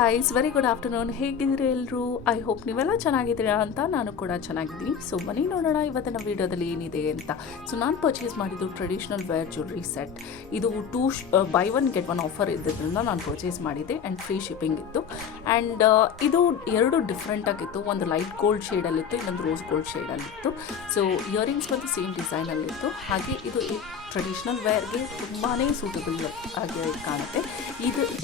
Guys, very good afternoon. ಹೇಗಿದ್ದೀರಿ ಎಲ್ಲರೂ? I hope ನೀವೆಲ್ಲ ಚೆನ್ನಾಗಿದ್ದೀರಾ ಅಂತ. ನಾನು ಕೂಡ ಚೆನ್ನಾಗಿದ್ದೀನಿ. ಸೊ ಬನ್ನಿ ನೋಡೋಣ ಇವತ್ತಿನ ವೀಡಿಯೋದಲ್ಲಿ ಏನಿದೆ ಅಂತ. ಸೊ ನಾನು ಪರ್ಚೇಸ್ ಮಾಡಿದ್ದು ಟ್ರೆಡಿಷ್ನಲ್ ವೇರ್ ಜ್ಯುವೆಲ್ರಿ ಸೆಟ್. ಇದು by one get one offer ಇದ್ದಿದ್ದರಿಂದ ನಾನು ಪರ್ಚೇಸ್ ಮಾಡಿದ್ದೆ ಆ್ಯಂಡ್ ಫ್ರೀ ಶಿಪ್ಪಿಂಗ್ ಇತ್ತು. ಆ್ಯಂಡ್ ಇದು ಎರಡು ಡಿಫ್ರೆಂಟ್ ಆಗಿತ್ತು. ಒಂದು ಲೈಟ್ ಗೋಲ್ಡ್ ಶೇಡಲ್ಲಿತ್ತು, ಇನ್ನೊಂದು ರೋಸ್ ಗೋಲ್ಡ್ ಶೇಡಲ್ಲಿತ್ತು. ಸೊ ಇಯರಿಂಗ್ಸ್ ಬಂದು ಸೇಮ್ ಡಿಸೈನಲ್ಲಿತ್ತು. ಹಾಗೆ ಇದು ಟ್ರೆಡಿಷ್ನಲ್ ವೇರ್ಗೆ ತುಂಬಾ ಸೂಟಬಲ್ ಆಗಿ ಕಾಣುತ್ತೆ.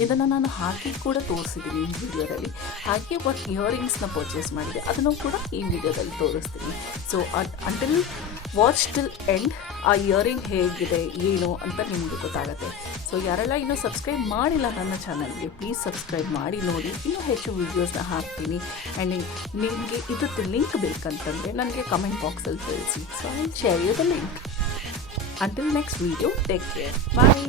ಇದನ್ನು ನಾನು ಹಾಕಿ ಕೂಡ ತೋರಿಸಿದ್ದೀನಿ ಈ ವಿಡಿಯೋದಲ್ಲಿ. ಹಾಗೆ ಒಂದು ಇಯರಿಂಗ್ಸ್ನ ಪರ್ಚೇಸ್ ಮಾಡಿದೆ, ಅದನ್ನು ಕೂಡ ಈ ವಿಡಿಯೋದಲ್ಲಿ ತೋರಿಸ್ತೀನಿ. So until watch till end ಆ ಇಯರಿಂಗ್ ಹೇಗಿದೆ ಏನು ಅಂತ ನಿಮಗೆ ಗೊತ್ತಾಗುತ್ತೆ. ಸೊ ಯಾರೆಲ್ಲ ಇನ್ನೂ ಸಬ್ಸ್ಕ್ರೈಬ್ ಮಾಡಿಲ್ಲ ನನ್ನ ಚಾನಲ್ಗೆ, ಪ್ಲೀಸ್ ಸಬ್ಸ್ಕ್ರೈಬ್ ಮಾಡಿ ನೋಡಿ. ಇನ್ನೂ ಹೆಚ್ಚು ವೀಡಿಯೋಸ್ನ ಹಾಕ್ತೀನಿ. ಆ್ಯಂಡ್ ನಿಮಗೆ ಇದಕ್ಕೆ ಲಿಂಕ್ ಬೇಕಂತಂದರೆ ನನಗೆ ಕಮೆಂಟ್ ಬಾಕ್ಸಲ್ಲಿ ತಿಳಿಸಿ. So I share you the link. Until next video, take care. Bye.